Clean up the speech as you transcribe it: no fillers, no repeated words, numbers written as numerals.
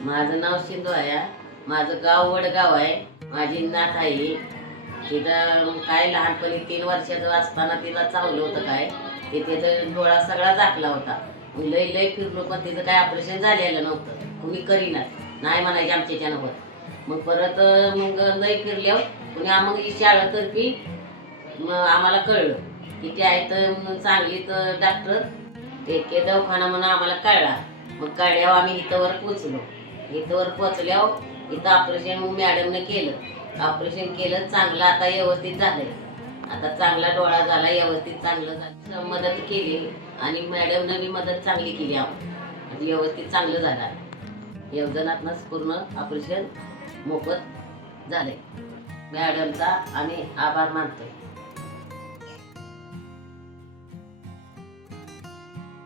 माझं नाव सिंधू आहे. माझं गाव वडगाव आहे. माझी नात आहे. तिथं काय लहानपणी 3 वर्षाचं असताना तिला चावलं होतं काय, ते त्याचा डोळा सगळा झाकला होता. मग लई लई फिरलो पण तिचं काय ऑपरेशन झालेलं नव्हतं. कुणी करीना नाही म्हणायचे आमच्याच्यानं होत. मग परत मग लई फिरल्यावर कुणी मग ही शाळेतर्फी मग आम्हाला कळलं की ते आहे तर सांगलीत डॉक्टर ते दवाखाना म्हणून आम्हाला कळला. मग कळल्यावर आम्ही इथंवर पोचलो. इथंवर पोचल्यावर इथं ऑपरेशन मग मॅडमने केलं. ऑपरेशन केलं चांगलं, आता व्यवस्थित झालंय. आता चांगला डोळा झाला, व्यवस्थित चांगलं झालं. मदत केली आणि मॅडमने बी मदत चांगली केली. आम्हाला व्यवस्थित चांगलं झालं. योजनातनंच पूर्ण ऑपरेशन मोफत झालंय. मॅडमचा आम्ही आभार मानतो.